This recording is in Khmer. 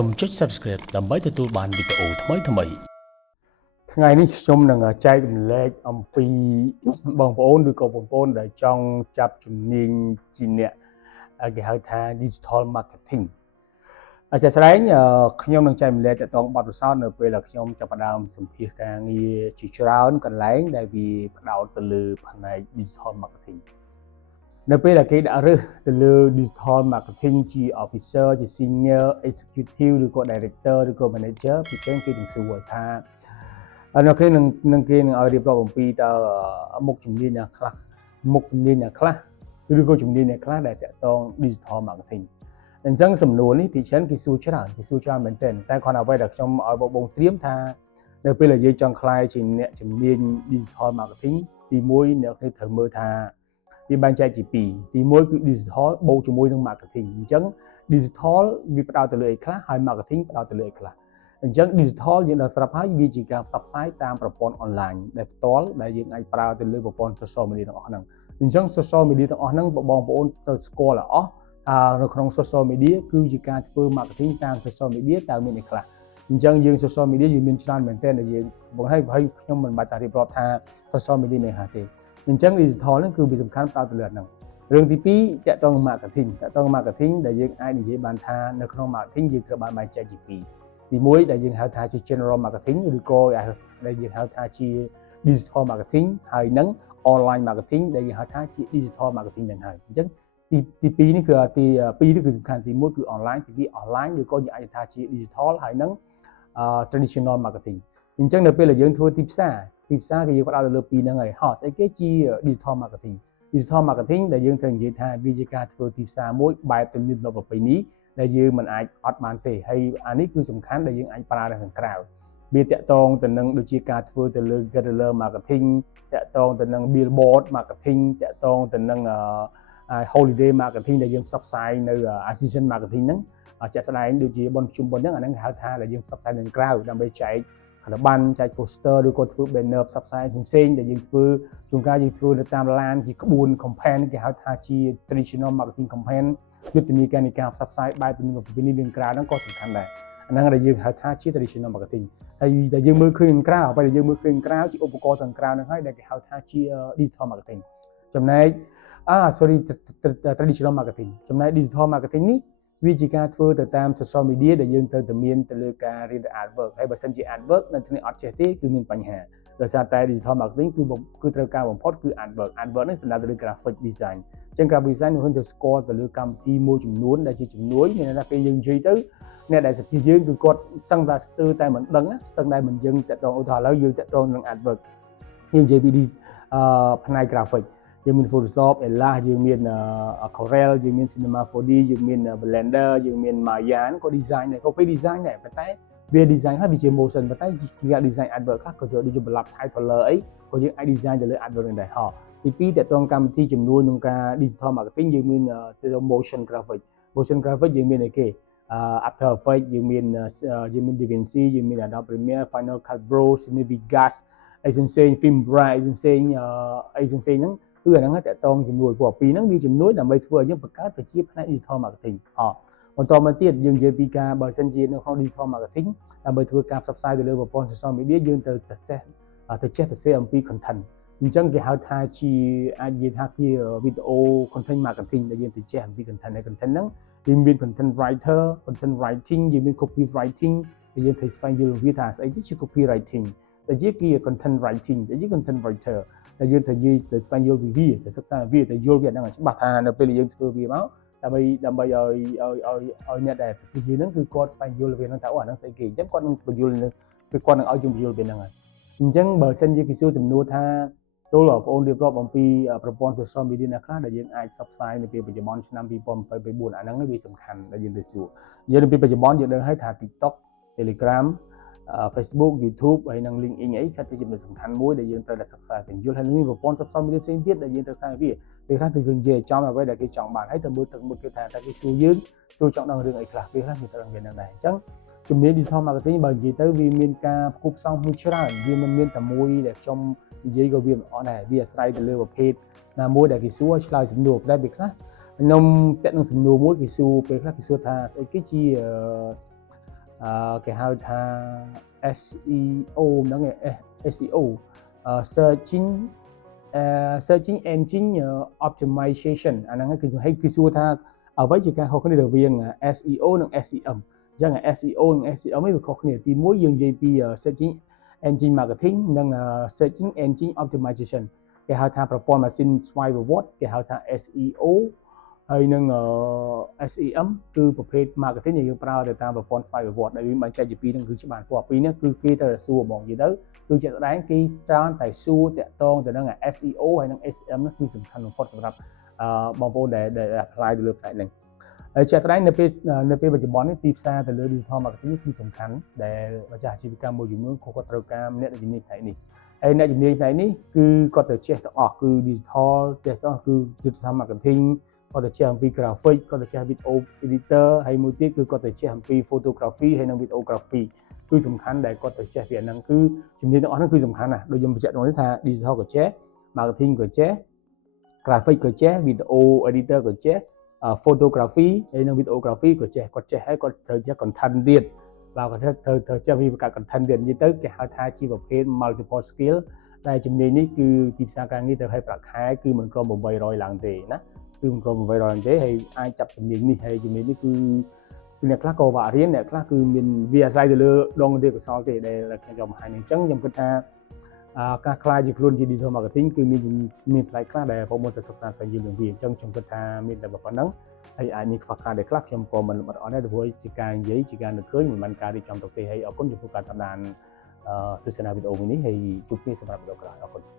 សូមចុច Subscribe ដើម្បីទទួលបានវីដេអូថ្មីៗថ្ងៃនេះខ្ញុំនឹងចែករំលែកអំពីបងប្អូនឬក៏បងប្អូនដែលចង់ចាប់ជំនាញជាអ្នកគេហៅថា Digital Marketing ជាក់ស្ដែងខ្ញុំនឹងចែករំលែកទៅបទពិសោធន៍នៅពេលដែលខ្ញុំចាប់ផ្ដើមសម្ភាសការងារជាច្រើនកន្លែងដែលវាផ្ដោតទៅលើផ្នែក Digital Marketing នៅពេលដែលគេដាក់រើសទៅលើ Digital Marketing ជា Officer ជា Senior Executive ឬក៏ Director ឬក៏ Manager ពីចឹងគេនឹងសួរថានៅគេនឹងគេនឹងឲ្យរៀបរាប់អំពីតើមុខជំនាញណាខ្លះឬក៏ជំនាញណាខ្លះដែលតាក់ទង Digital Marketing អញ្ចឹងសំណួរនេះពីច្រើនគេសួរច្រើនមែនទែនតែគ្រាន់តែអ្វីដែលខ្ញុំឲ្យបងត្រៀមថានៅពេលដែលយើងចង់ខ្លាយជាអ្នកជំនាញ Digital Marketing ទី1អ្នកគេត្រូវមើលថាវាបែងចែកជាពីរទី1គឺ Digital បូកជាមួយនឹង Marketing អញ្ចឹង Digital វាផ្ដោតទៅលើអីខ្លះហើយ Marketing ផ្ដោតទៅលើអីខ្លះអញ្ចឹង Digital យើងដល់ស្រាប់ហើយវាជាការផ្សព្វផ្សាយតាមប្រព័ន្ធ online ដែលផ្ទាល់ដែលយើងអាចប្រើទៅលើប្រព័ន្ធ Social Media ទាំងអស់ហ្នឹងអញ្ចឹង Social Media ទាំងអស់ហ្នឹងបងប្អូនត្រូវស្គាល់ឲ្យអស់នៅក្នុង Social Media គឺជាការធ្វើ Marketing តាម Social Media តើមានអីខ្លះអញ្ចឹងយើង Social Media យើងមានច្រើនមែនទែនដែលយើងបងហើយខ្ញុំមិនបាច់ថារៀបរាប់ថា Social Media មានហ่าទេអញ្ចឹង Digital ហ្នឹងគឺវាសំខាន់ផ្ដោតទៅលើហ្នឹងរឿងទី2តាក់ទងនឹង Marketing ដែលយើងអាចនិយាយបានថានៅក្នុង Marketing យើងត្រូវបានបែងចែកជាពីរទី1ដែលយើងហៅថាជា General Marketing ឬក៏ដែលយើងហៅថាជា Digital Marketing ហើយនឹង Online Marketing ដែលយើងហៅថាជា Digital Marketing ហ្នឹងហើយអញ្ចឹងទី2នេះគឺទី2នេះគឺសំខាន់ទី1គឺ Online ទី2 Online ឬក៏យើងអាចថាជា Digital ហើយនឹង Traditional Marketing អញ្ចឹងនៅពេលដែលយើងធ្វើទីផ្សារគឺយើងផ្ដោតទៅលើពីរហ្នឹងហើយស្អីគេជា Digital Marketing Digital Marketing ដែលយើងត្រូវនិយាយថាវាជាការធ្វើទីផ្សារមួយបែបទំនើបប្រពៃណីដែលយើងមិនអាចអត់បានទេហើយអានេះគឺសំខាន់ដែលយើងអាចប្រើនៅខាងក្រៅវាតាក់ទងទៅនឹងដូចជាការធ្វើទៅលើ Guerrilla Marketing តាក់ទងទៅនឹង Billboard Marketing តាក់ទងទៅនឹង Holiday Marketing ដែលយើងផ្សព្វផ្សាយនៅ Season Marketing ហ្នឹងជាក់ស្ដែងដូចជាបុណ្យជុំបិណ្ឌហ្នឹងអាហ្នឹងគេហៅថាដែលយើងផ្សព្វផ្សាយនៅក្រៅដើម្បីចែកក្រប័ណ្ណចែក poster ឬក៏ធ្វើ banner ផ្សព្វផ្សាយផ្សេងៗដែលយើងធ្វើជួនកាលយើងធ្វើនៅតាមឡានជាក្បួន campaign គេហៅថាជា traditional marketing campaign យុទ្ធនាការនៃការផ្សព្វផ្សាយបែបពីនេះរឿងក្រៅហ្នឹងក៏សំខាន់ដែរអាហ្នឹងដែលយើងហៅថាជា traditional marketing ហើយដែលយើងមើលឃើញក្រៅអ្វីដែលយើងមើលឃើញក្រៅជាឧបករណ៍ខាងក្រៅហ្នឹងហើយដែលគេហៅថាជា digital marketing ចំណែកtraditional marketing ចំណែក digital marketing នេះវាជាការធ្វើទៅតាម social media ដែលយើងត្រូវតែមានទៅលើការរៀន artwork ហើយបើសិនជា artwork នៅទីនេះអត់ចេះទេគឺមានបញ្ហាដោយសារតែ digital marketing គឺត្រូវការបំផុតគឺ artwork នេះសំដៅទៅលើ graphic design អញ្ចឹង graphic design យើងត្រូវស្គាល់ទៅលើកម្មវិធីមួយចំនួនដែលជាជំនួយមានន័យថាពេលយើងនិយាយទៅអ្នកដែលសម្ភាសយើងគឺគាត់ស្ទឹងតែស្ទើរតែមិនដឹងស្ទឹងតែមិនយើងតាក់ទងឧទាហរណ៍ឥឡូវយើងតាក់ទងនឹង artwork យើងនិយាយពីផ្នែក graphic យើងមាន Photoshop, Illustrator យើងមាន Corel យើងមាន Cinema 4D យើងមាន Blender យើងមាន Maya ហ្នឹងក៏ design ដែរ copy design ដែរប៉ុន្តែវា design ហើយវាជា motion ប៉ុន្តែជា design artwork ខ្លះក៏យកដូចជា block title អីក៏យើងអាច design ទៅលើ artwork នឹងដែរទី2តើតងកម្មវិធីជំនួយក្នុងការ digital marketing យើងមាន motion graphic យើងមានអីគេ After Effects យើងមាន Davinci យើងមាន Adobe Pemiere Final Cut Pro Cinevegas អីផ្សេង Filmora អីផ្សេងហ្នឹងគឺអាហ្នឹងតែតងជំនួយព្រោះពីហ្នឹងវាជំនួយដើម្បីធ្វើឲ្យយើងបង្កើតទៅជាផ្នែក digital marketing បន្តមកទៀតយើងនិយាយពីការបើសិនជានៅក្នុង digital marketing ដើម្បីធ្វើការផ្សព្វផ្សាយទៅលើប្រព័ន្ធ social media យើងត្រូវទៅចេះទៅសេអំពី content អញ្ចឹងគេហៅថាជាអាចនិយាយថាជា video content marketing ដែលយើងទៅចេះអំពី content ហើយ content ហ្នឹងយើងមាន content writer content writing យើងមាន copy writing ដែលយើងត្រូវស្វែងយល់វាថាស្អីជា copy writing ដែលជា content writing ដែលជា content writer ដែលយើងត្រូវស្វែងយល់ពីវាទៅសិក្សាវាទៅយល់វាហ្នឹងឲ្យច្បាស់ថានៅពេលដែលយើងធ្វើវាមកដើម្បីឲ្យអ្នកដែលពិភាក្សាហ្នឹងគឺគាត់ស្វែងយល់វាហ្នឹងថាអាហ្នឹងស្អីគេអញ្ចឹងគាត់នឹងបញ្យល់នឹងគឺគាត់នឹងឲ្យយើងបញ្យល់ពីហ្នឹងហើយអញ្ចឹងបើសិនជាគេសួរសំណួរថាចូលបងប្អូនរៀបរាប់អំពីប្រព័ន្ធ social media ណាខ្លះដែលយើងអាចផ្សព្វផ្សាយនៅពេលបច្ចុប្បន្នឆ្នាំ2024អាហ្នឹងវាសំខាន់ដែលយើងទៅសួរយើងនៅពេលបច្ចុប្បន្នយើងដឹងហើយថា TikTok Telegram Facebook YouTube ហើយនិង LinkedIn អីគាត់ជាសំខាន់មួយដែលយើងត្រូវតែសិក្សាបញ្យល់ហើយនឹងប្រព័ន្ធ social media ផ្សេងទៀតដែលយើងត្រូវសិក្សាវាពេលខ្លះគឺយើងនិយាយចំអ្វីដែលគេចង់បានហើយទៅមើលគេថាគេសួរយើងចង់ដឹងរឿងអីខ្លះពេលខ្លះយើងត្រូវមាននឹងដែរអញ្ចឹងជំនាញ digital marketing បើនិយាយទៅវាមានការផ្គូផ្សំមួយច្រើនវាមិនមានតែមួយដែលខ្ញុំនិយាយក៏វាមិនអត់ដែរវាអាស្រ័យទៅលើប្រភេទណាមួយដែលគេសួរឆ្លើយសំណួរតែពេលខ្លះខ្ញុំតាក់នឹងសំណួរមួយគេសួរពេលខ្លះគេសួរថាស្អីគេជា គេហៅថា SEO ហ្នឹងឯង SEO searching engine optimization អាហ្នឹងគឺសួរថាអ្វីជាការខុសគ្នារវាង SEO និង SEM អញ្ចឹង SEO និង SEM វាខុសគ្នាទី1យើងនិយាយពី searching engine marketing និង searching engine optimization គេហៅថាប្រព័ន្ធម៉ាស៊ីនស្វ័យប្រវត្តិគេហៅថា SEO ហើយនឹង SEM គឺប្រភេទ marketing ដែលយើងប្រើទៅតាមប្រព័ន្ធស្វ័យប្រវត្តិដែលវាបែងចែកជាពីរហ្នឹងគឺច្បាស់ព្រោះពីរនេះគឺគេទៅសួរហ្មងនិយាយទៅគឺជាក់ស្ដែងគេច្រើនតែសួរតាក់ទងទៅនឹង SEO ហើយនឹង SEM នេះគឺសំខាន់បំផុតសម្រាប់បងប្អូនដែល apply ទៅលើផ្នែកហ្នឹងហើយជាក់ស្ដែងនៅពេលបច្ចុប្បន្ននេះទីផ្សារទៅលើ digital marketing គឺសំខាន់ដែលម្ចាស់អាជីវកម្មមួយចំនួនគាត់ត្រូវការអ្នកជំនាញផ្នែកនេះហើយអ្នកជំនាញផ្នែកនេះគឺគាត់ទៅចេះទាំងអស់គឺ digital ចេះទាំងអស់គឺ digital marketing គាត់ទៅចេះអំពី graphic គាត់ទៅចេះ video editor ហើយមួយទៀតគឺគាត់ទៅចេះអំពី photography ហើយនិង videography គឺសំខាន់ដែលគាត់ទៅចេះពីអាហ្នឹងគឺជំនាញទាំងអស់ហ្នឹងគឺសំខាន់ណាស់ដូចខ្ញុំបញ្ជាក់ដល់នេះថា digital ក៏ចេះ marketing ក៏ចេះ graphic ក៏ចេះ video editor ក៏ចេះ photography ហើយនិង videography ក៏ចេះគាត់ចេះហើយគាត់ត្រូវចេះ content ទៀតបាទគាត់ត្រូវចេះវិភាគ content ទៀតនិយាយទៅគេហៅថាជាប្រភេទ multiple skill ដែលជំនាញនេះគឺទីផ្សារការងារទៅឲ្យប្រាក់ខែគឺមិនក្រោម800ឡើងទេណាគឺមិនក្រោម800ឡើងទេហើយអាចចាប់ជំនាញនេះហើយជំនាញនេះគឺអ្នកខ្លះក៏វាក់រៀនអ្នកខ្លះគឺមានវាអាស្រ័យទៅលើដងទេកសលទេដែលខ្ញុំចង់បង្ហាញអញ្ចឹងខ្ញុំគិតថាការខ្លាយជាខ្លួនជា digital marketing គឺមានផ្នែកខ្លះដែលបងប្អូនទៅសិក្សាស្វែងយល់នឹងវាអញ្ចឹងខ្ញុំគិតថាមានតែប៉ុណ្្នឹងហើយអាចមានខ្វះខាតដែលខ្លះខ្ញុំក៏មិនអត់អដែរព្រោះជាការនិយាយជាការនឹកឃើញមិនមែនការរៀបចំទុកទេហើយអរគុណចំពោះការតាមដានទស្សនាវីដេអូមួយនេះហើយជួបគ្នាសម្រាប់វីដេអូក្រោយអរគុណ